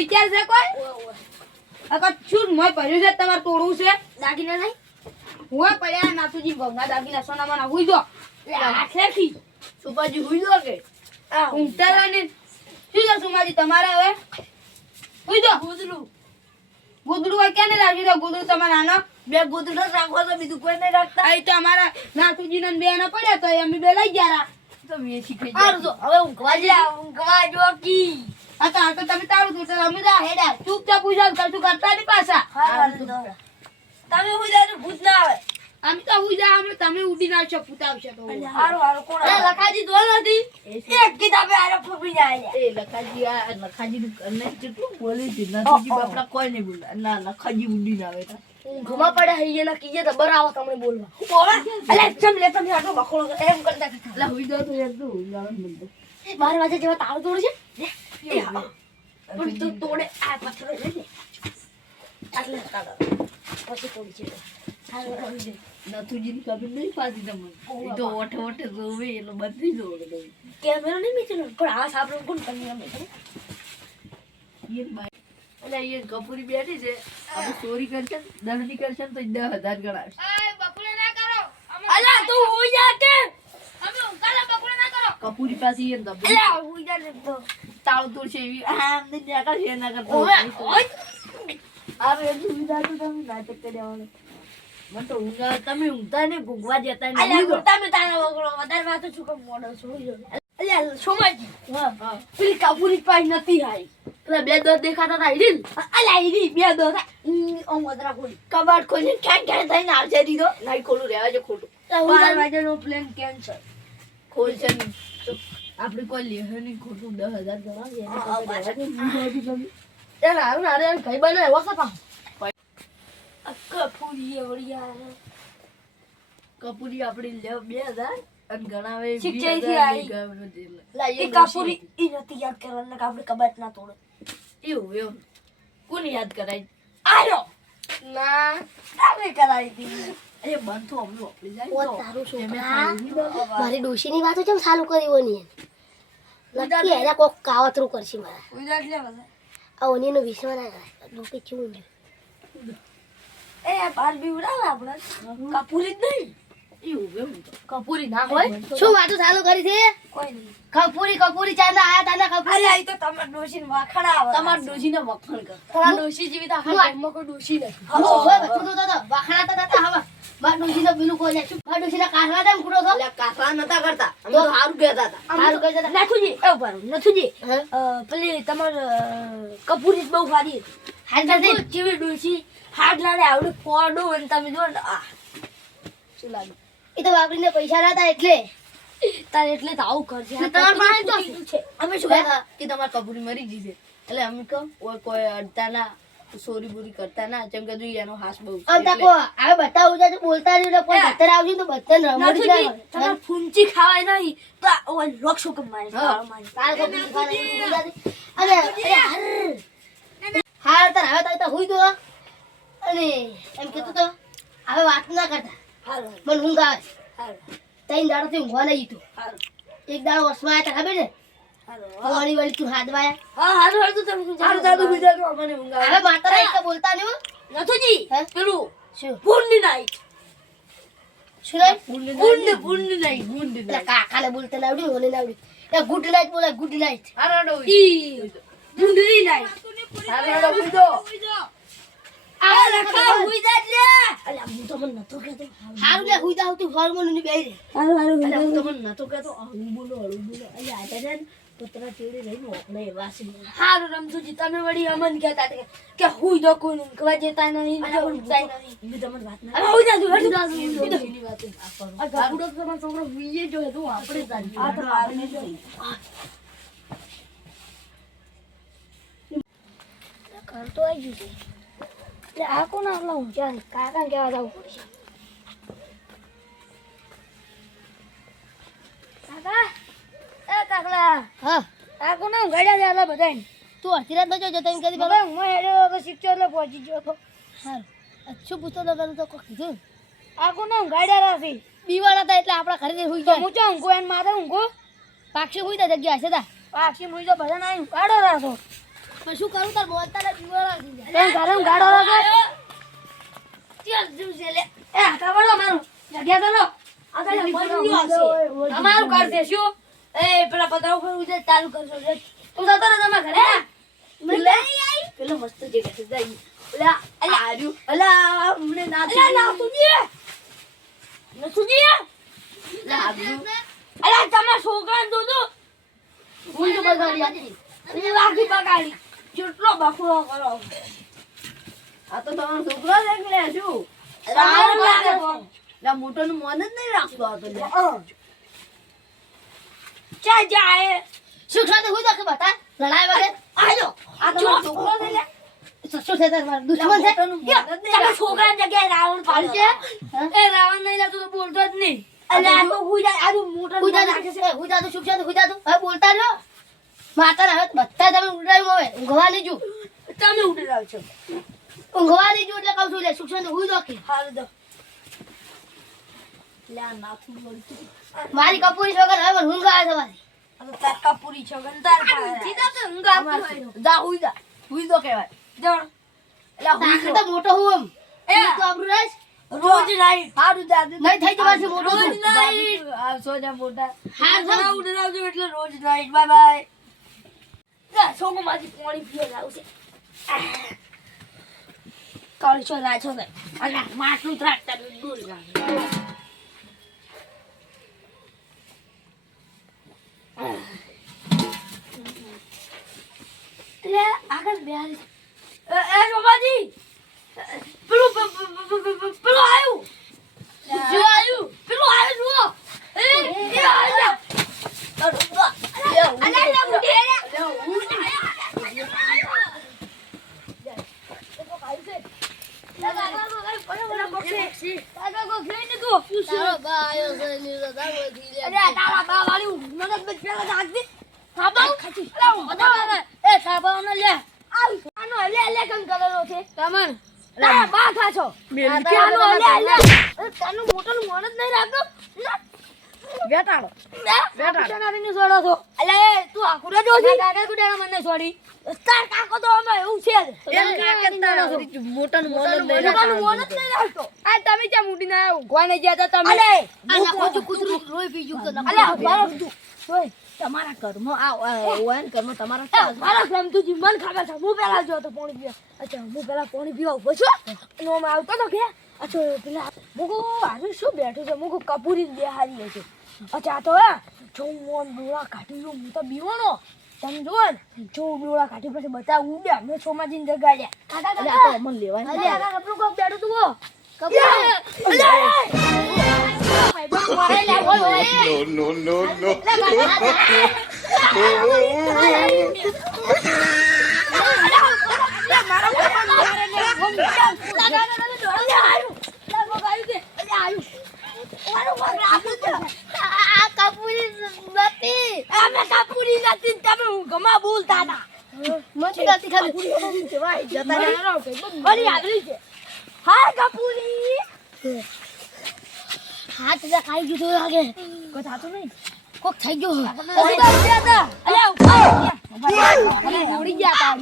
વિચાર છે કોઈ? અગર શું મોય પડ્યું છે તમારે તોડવું છે? દાગીના નહીં? હું પડ્યા નાથુજી ભવના દાગીના સોનામાં હુઈ દો. આખેથી સુપાજી હુઈ દો કે? આ ઊંઘતા ને શું છે સુમાજી તમારે હવે? હુઈ દો. ગુદડું. ગુદડું હોય ક્યાં ને લાગ્યું છે ગુદડું તમારે નાનો બે ગુદડો રાખવા તો બીજું કોઈ નહીં રાખતા. અહીં તો અમારા નાથુજી ને બે ના પડ્યા તો અમે બે લઈ ગયા તો મેં શીખી તો હવે ઊંઘવા જા ઊંઘવા જો કી? હા તો તો તમે તારું તો અમે તો હેડા ચૂપચાપ પૂછા કશું કરતા ની પાછા? તમે હુઈ જાજો ભૂત ના આવે. અમે તો હુઈ જા અમે તમે ઉડીને આવશો આવશે તો. હારું હારું કોણ લખાજી દોલ નથી એક કિતાબે આરે ફૂબી જાય એ લખાજી આ લખાજી નું કરને કેટલું બોલે છે નથી બાપડા કોઈ નહીં બોલે. ના લખાજી ઉડી ના આવે ઊંઘમાં પડે હૈયે ના કીએ તો બરાબર તમને બોલવા. બોલે? અલે ચમ લે તમે આટલો બખોળો એમ કરતા લા હુઈ જાવ તો યાર તો બાર વાગે જેવા તાળું તોડ છે. પણ તું તોડે આ પથ્થરો લે આટલે તાળો. પછી તોડી છે હારું, હારું, લે. નથુજી ની ખબર નહીં પાછી તમને એ તો ઓઠે ઓઠે જોવે એટલે બધી જોવે તમે નહીં મેચેલો પણ આ સાપડો કોણ મેચેલો એ એટલે એ કપૂરી બેઠી છે આપણે ચોરી કરશે ને, દંડની કરશે ને તો દસ હજાર ગણાશે ના કરો અલા તું હોઈ જા કે અમે ઊંઘાલા બકુલે ના કરો કપૂરી પાસે એ જા ને તો તાળું તોડશે એવી. આમ ને ત્યાં કરશે એના કરતા. આવે એટલું ઊંઘા તો તમે નાટક કરી આવવાનું મને તો ઊંઘા તમે ઊંઘતા ને ભૂંગવા જતા ને. તમે તારા વગરો વધારે વાતો છું કે મોડો છું અલ્યા સોમાજી. હા હા. પેલી કાબુરી પાઈ નથી હાઈ પેલા બે દોત દેખાતા હતા હિડીલ અલા ઈરી બે દો ઓમ વદરા કોલી કબાટ ખોલીને ક્યાં ક્યાં થઈને આવશે દીધો નહીં ખોલું રહેવા જો ખોટું. બાર વાગ્યાનો પ્લેન કેન્સલ ખોલશે નહીં. તો આપણે કોઈ લેહે નહીં ખોટું દસ હજાર કઈ બને વળિયા. કપૂરી આપડી લેવ બે હજાર અને ગણાવે વીસ આવી. ની ગણાવે એટલે. લા. એ કાપુરી ઈ નથી યાદ કરવાના કે આપણે કબાટ ના તોડે. એવું એવું. કોને યાદ કરાય? આયો! ના તમે કરાવી હતી અરે બંધ તો હમણાં વાપરી જાય ઓ તો. તારું છોકરા. મારી ડોશી ની વાતો કેમ સાલું કરી ઓની? નક્કી એને કોક કાવતરું કરશે મારા. લે આ ઓનીનો વિશ્વાસ ના કરાય ડોકી ચૂંડ એ બાર બી ઉડાવે આપણે. કપૂરી જ નહીં. કપૂરી ના હોય? શું વાતો ચાલુ કરી છે? કોઈ નહીં. કપૂરી કપૂરી ચાંદા આયા તાના કપૂરી. તો તમાર આવે. તમારા ડોશીને વખાણ કર. તમાર ડોશી જેવી તો આખા ગામમાં કોઈ ડોશી નથી. હું ઓય બચ્ચું તો તો વાખણા તો હતા હવે. માર ડોશીનો બીલું કોઈ નહીં શું માર ડોશીના કાઢવા કુડો તો? એટલે નતા કરતા. અમે તો સારું કહેતા હતા. સારું કહી જતા નાથુજી. એ ઊભા રહો નથુજી. હા? અ, પેલી તમાર કપૂરી બહુ સારી હતી હાલ કરજે કપૂર જેવી હાથ લાડે આવડે ફોડો અને તમે જો આ. શું લાગે? એ તો વાપરીને પૈસા લાતા એટલે. તારે એટલે તો આવું કરશે તમાર પાસે તો છે. અમે શું કહેતા કે તમારે કપૂરી મરી ગઈ છે. એટલે અમે કહો કોઈ અડતા ના સોરી બોરી કરતા ના જેમ કે તું એનો હાસ બહુ આમ તાકો હવે બતાવું છે તો બોલતા નહીં ને કોઈ બતર આવશે તો બતર રમડી ના તમારે ફૂંચી ખાવાય નહીં તો ઓ ઓય લોક શું કેમ મારે કાલ અરે હાર. હાર તાર હવે તો હુઈ દો અને એમ કીધું તો હવે વાત ના કરતા. હારું. મને ઊંઘ આવે. ત્રણ દાડોથી ઊંઘવા નહીં તું એક દાડો વસમાં આવ્યા તા ખબર ને હારું વાળી વાળી તું હાથ વાયા હા હાથ હારું તો તમે હાથ સારું બીજા તો અમને ઊંઘ આવે. હવે માતા એક તો બોલતા નહીં નથુજી પેલું શું? પૂર્ણિ નાઈટ શું નહીં ગુંડ ગુંડ નહીં ગુંડ નહીં કાકાને બોલતા ના આવડ્યું મને ના આવડ્યું એ ગુડ નાઇટ બોલે ગુડ નાઇટ હારો હારો ઈ. ડુંગળી નાઈટ હારો હારો ઉડો. આ લખા હુઈ જા લે અલ્યા હું તો મને નતો કહેતો. હારું લે હુઈ જાવ તું હોર્મોનની બેહી રે. હારું હારું અલ્યા હું તમને નતો કહેતો. હળવું બોલો હળવું બોલો અલ્યા ને કૂતરા ચીડી રહી મોકલે વાસી હારું રમતુજી તમે વળી અમન કહેતા હતા કે- હું જો કોઈ ઊંઘવા જતા નહીં ને ઊંઘતા નહીં. મેં તમને વાત ના હું જાજુ જા જાજુ. વાત. આ ગાબડો તો તમારો છોકરો હુઈએ જો હતો આપણે જ આ તો આપણે જો. કરતો આવી ગયું છે. એટલે આ કોણ આટલા ઊંચા કાકા કેવા જવું પડશે. કોને ઊંઘાડ્યા આલા બધાને? તું અડધી રાત નજો જતો એમ કદી હવે હું હેડ્યો તો સિક્ચર ને પહોંચી ગયો તો. હાલ શું પૂછતો લગાડું તો કોઈ કીધું? આ કોને ઊંઘાડ્યા રાખી બીવાળા હતા એટલે આપણા ઘરે હુઈ તો જાય હું ચો ઊંઘું એને મારે ઊંઘું? પાક્ષી હુઈ જાય જગ્યા હશે તા. પાક્ષી મુઈ તો બધા ના ઊંઘાડો રાખો પણ શું કરું તાર બોલતા ને પીવાળા થઈ જાય ઘરે ગાડો લાગે ચાલ તું છે લે. એ હાથા વળો મારું. જગ્યા તો લો. આગળ અમારું શું એ પેલા પતરા ઉપર ઉજે ચાલુ કરશો રે તું જતો રહે તમારા ઘરે મને આઈ પેલો મસ્ત જગ્યા છે જાય અલા. આર્યું. અલા મને ના અલા ના તુજી ન તુજી અલા તમારા છોકરાને દો દો ભૂલ તો બગાડી એ વાગી બગાડી. કેટલો બકરો કરો. આ તો તમારો છોકરો છે. કે શું તારે લાગે મન જ નહીં રાખતો આ તો ચા જાય. શું ખાતે હું તો કે બતા લડાઈ વગર? આજો આ તમારો છોકરો છે લે. શું છે તાર મારો દુશ્મન છે? તમે. છોકરાની જગ્યાએ રાવણ પાડો. છે એ રાવણ નહીં લાગતું તો બોલતો જ નહીં. અલા આ તો હુઈ જાય આ તો મોટા હું જાતું છે. હું જાતું શું છે હું જાતું. હવે બોલતા રહ્યો માતા હવે બધા તમે ઉડાવ્યું હવે. ઊંઘવા લેજો તમે ઉડી રહ્યો છો. ઊંઘવા નહીં જુ એટલે કહું છું એટલે સુખ હું દોખી હાલ દો લે આ નાથું બોલતું મારી કપૂરી છોકર હવે ઊંઘ આવે તમારી આ તો તાકા પૂરી છો તાર જીતા તો હું ગાય જા હુઈ જા. હુઈ દો કહેવાય. જણ. એટલે તો મોટો હું એમ. એ. તો આબરૂ રહીશ. રોજ નાઈટ હારું જાજુ નહીં થઈ જવાશે મોટો રોજ નાઈટ આ સોજા મોટા. હાર ઘણા ઉડી આવજો એટલે રોજ નાઈટ બાય બાય. જા સોગો માંથી પાણી પીએ લાવશે કાળી છો રાજો ને અને માટલું ત્રાટતા દૂર લાગે એટલે આગળ બેહારી એ શોભાજી! પેલું પેલું આવ્યું જો આવ્યું પેલું આવ્યું જુઓ! એ એ આવ્યું તારો બા વાળી બચ પેલા રાખતી હા બા ખાતી એ સાહેબ લે આનો લે લે કમ કરેલો છે. તમન તારા બા ખાશો બેલકી આનો લે લે તાનું મોટું મન જ નહીં રાખતો. બેટાડો. બેટાડી. છોડો છો. અલે તું આખુરા જો છે કાકા કુડાના મને છોડી તાર કાકો તો અમે એવું છે એમ તારા જ નહીં રાખતો. આ તમે ક્યાં મૂડી ના ઊંઘવા નહીં ગયા તમે? અલે. આ કૂતરું લોહી પી ગયું તો અલે તમારા ઘરમાં આ આ હોય ને ઘરમાં તમારા મારા ગમતુજી મન ખબર છે હું પેલા જો તો પાણી પીવા અચ્છા હું પેલા પાણી પીવા ઊભો છું નો માં આવતો તો કે અચ્છા પેલા મુકુ આજે શું બેઠું છે મુકુ કપૂરી જ બેહારી છે અચ્છા તો હે જો હું આમ ડોળા કાઢી લઉં હું તો બીવાનો સમજો ને જો ડોળા કાઢી પછી બધા ઉડ્યા મેં સોમાજીને જગાડ્યા કાકા કાકા નહીં. કાકા કપડું કોક બેઠું તું કપડું no, no, no, no. આ કપૂરી હાથ જરા ખાઈ ગયું તો લાગે. કોઈ થાતું નહીં? કોક થઈ ગયું. ઓય ગયા હતા. અલે ઊભા ઉડી ગયા તા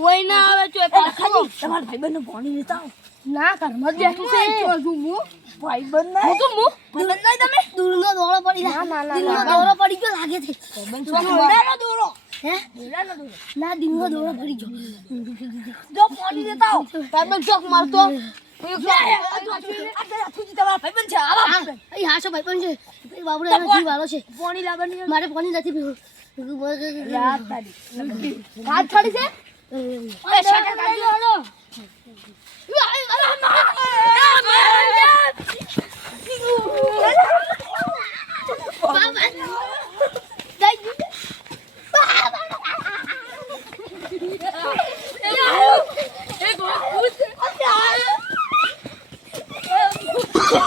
ઓય ના આવે તો ખાલી તમારા ભાઈબંધનું પાણી લેતા ના કર જ બેઠું છે. જો છું હું ભાઈબંધ નહીં? તો મુ. ભાઈબંધ નહીં તમે? દૂરનો દોરો પડી જાય ના દોરો પડી ગયો લાગે છે. દોરાનો દોરો. હે ના દિલનો દોરો પડી ગયો જો પાણી લેતા આવો ભાઈબંધ ચોક મારતો હા મારે પાણી નથી પીવું હાથ છોડી છે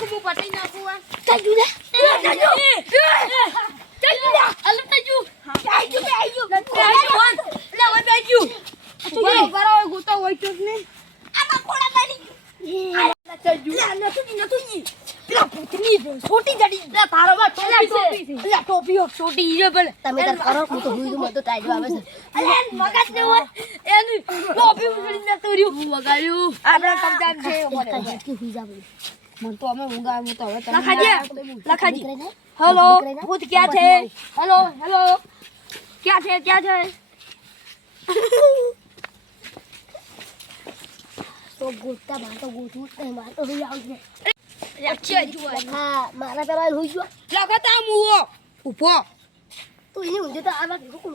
ધોખું હું પટાઈ નાખું આ. ચાલુ ને ઊભા રહો, ઊભા રહો, એ ગોતો હોય તો જ નહીં. ટોપી છોટી છે પેલે તમે તાર કરો હું તો હુઈ મને તો તાજો આવે છે મગજ ને હોય એની ટોપી ઉછળીને જતું રહ્યું. વગાડ્યું. આપણે કબજાન છે ઝટકી હુઈ જાવ મને તો અમે ઊંઘ આવે, તો હવે લખાજી લખાજી? હેલો? ભૂત ક્યાં છે? Hello hello. ક્યાં છે ક્યાં છે? તો ગોતા માર તો ગોતું નહીં, માર તો હુઈ આવજે. લખી જુઓ હા મારા પેલા હુઈ ગયો લખતા મુઓ ઊભો. તું એને ઊંધે તો આવા ભેગું કોણ?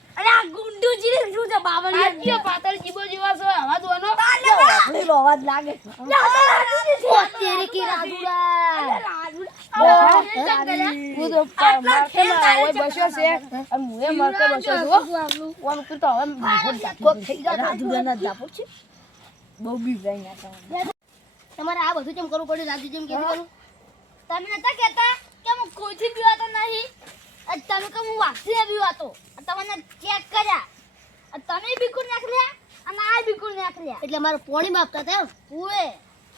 અરે આ ગુંડુ જી શું છે બાવળિયા આજીઓ પાતળ જીબો જેવા છો? અવાજ વાનો બાવળિયાનો અવાજ લાગે. ઓ કી રાધુડા. હું તો મારતે ના હોય બસ્યો છે અને હું એ મારતે બસ્યો છું ઓન ઉપર તો હવે ભૂત જાતો થઈ જાય રાજુડાના જાપો છે. બહુ બી જાય ના તમારે આ બધું કેમ કરવું પડ્યું? રાજુ જેમ કેમ કરું તમે. નતા કેતા કે હું કોઈથી પીવાતો નહીં? તમે કે હું વાંચીને પીવાતો અને તમને ચેક કર્યા. તમે બિકુર નાખલ્યા અને આ બિકુર નાખલ્યા. એટલે મારો પોણી માપતા હતા ઓએ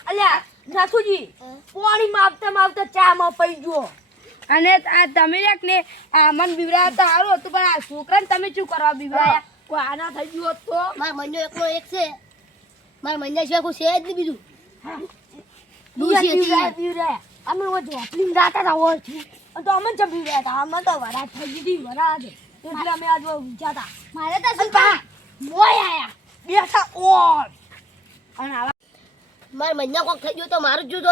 અલ્યા નાથુજી પોણી માપતા માપતા ચા માં પડી ગયો. અને આ તમે એક ને આ મન બીવરાયા તો સારું હતું પણ આ છોકરાને તમે શું કરવા બિવરાયા કોઈ આના થઈ ગયો તો? મારા મહિનો એકલો એક છે. મારા મહિના સિવાય કોઈ છે જ નહીં બીજું. હતી. પીવરાયા પીવરાયા અમે वो ઝોપડીમાં રાતા હતા હોય છે તો અમે જમી ગયા હતા. અમે તો વરાત થઈ ગઈ હતી વરાત એટલે અમે આજ ઊંચા હતા. મારે તો પા મોય આયા. બેઠા ઓર અને આવા મારા મહિના કોક થઈ ગયો તો મારું જ જુદો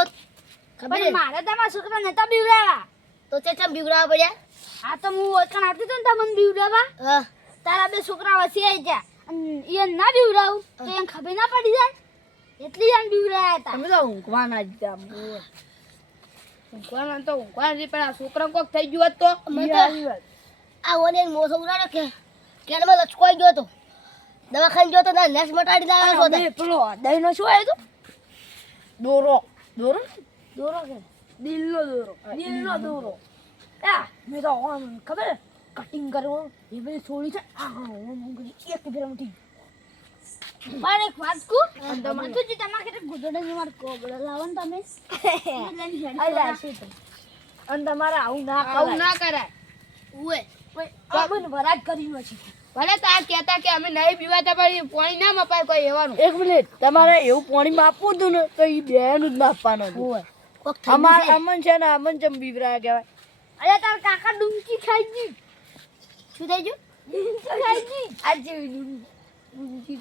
ખબર મારે તો મારા છોકરા નતા બીવડાવા તો તે ચમ બીવડાવા પડ્યા? આ તો હું ઓળખાણ આપતી તો ને તમને બીવરાવા તારા બે છોકરા વસી આવી ગયા. અને એ ના બીવડાવું તો એને ખબર ના પડી જાય. એટલી જણ બીવડાયા હતા. તમે તો ઊંઘવાના જ હતા. ઊંઘવાના તો ઊંઘવાના જ પણ આ છોકરાને કોક થઈ ગયું હોત તો? આ ઓને મોસો ઉડાડ્યો કે કેડમાં લચકોઈ ગયો તો? દવાખાને ગયો તો ના નસ મટાડી લાવ્યો પેલો દહીંનો શું આવ્યો દોરો. દોરો દોરો કે દિલનો દોરો. દિલનો દોરો. આ મેં તો ખબર કટિંગ કરવો એ બધી છોડી છે. આ ઓમ ઓમ કરી એક ફેર ઉઠી પણ એક વાત કુ માથુજી તમારે કેટલે ગુદડા ની માર કોબળા લાવો ને તમે. અલ્યા શું તમે અને તમારે આવું ના આવું ના કરાય. કરી છે. ભલે તો આ કહેતા કે અમે નહીં પીવાતા પણ પાણી ના મપાય કોઈ એવાનું. એક મિનિટ. તમારે એવું પાણી માપવું હતું ને તો એ બેનું જ માપવાનું હોય અમાર છે. અમન છે ને અમન જેમ બીવરા કહેવાય. અરે તાર કાકા ડુંકી ખાઈ ગઈ. શું થઈ ગયું? ડુંકી ખાઈ ગઈ. આજે ડુંકી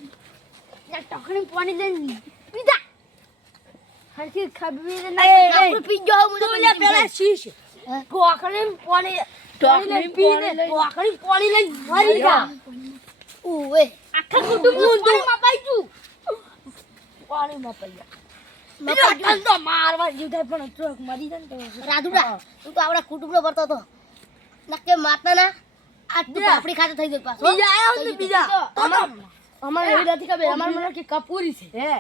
ટકણી પાણી લઈને પીધા હરખી ખબરી ને. પી તો તો લે પેલા શીશ? ટોકણી પાણી ટોકણી પીને ટોકણી પાણી લઈને મરી ગયા ઉએ આખા કુટુંબ પાણી મપાઈ ગયું પાણી મપાઈ પેલો ધંધો મારવા જીવતા પણ ચોક મરી જાય ને તો. રાધુડા તું તો આપણા કુટુંબનો ભરતો હતો. નક્કે માતા ના આ તું પાપડી ખાતે થઈ ગયો પાછો. બીજા ને બીજા. અમારે એવી નથી ખબર અમારે મને કે કપૂરી છે. હે.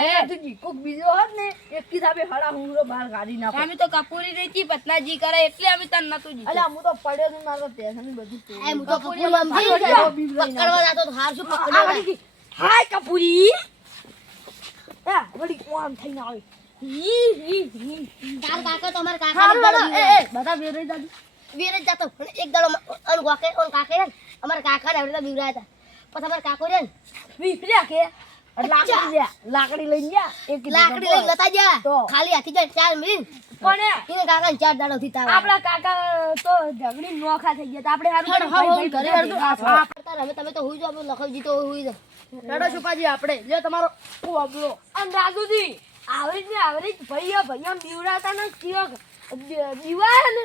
હે તું કોક બીજો હોત ને એક કિતાબે હળા હુંગરો બહાર કાઢી નાખો. અમે તો કપૂરી રહી હતી પતનાજી કરે એટલે અમે તને નતું જીત્યું. અલ્યા હું તો પડ્યો છું મારો પેશન બધું એ હું તો કપૂરમાં સમજી પકડવા જાતો તો હાર શું પકડવા. હાય કપૂરી. એ વળી આમ થઈને આવી. હી, હી, હી. તાર કાકા તો અમારા કાકા એ, બધા વેરાઈ જાજો. વીર જાતો. પણ એક દાડો અન વાકે ઓન કાકે અમારા કાકા ને આવડે બીવરાયા હતા. પછી અમારા કાકો રે ને કે લાકડી લ્યા લાકડી લઈને ગયા એક લાકડી લઈને નતા ગયા ખાલી હાથી જાય ચાર મિનિટ. પણ એને કાકા ચાર દાડો થી તાવ આપણા કાકા તો ઝઘડી નોખા થઈ ગયા તા. આપણે હારું ભાઈ ઘરે તમે તો હુઈ છુપાજી આપણે લ્યો તમારો કોબલો અને રાજુજી આવરી ને આવરી ભાઈઓ ભૈયા બીવડાતા ને ચિયો બીવાય ને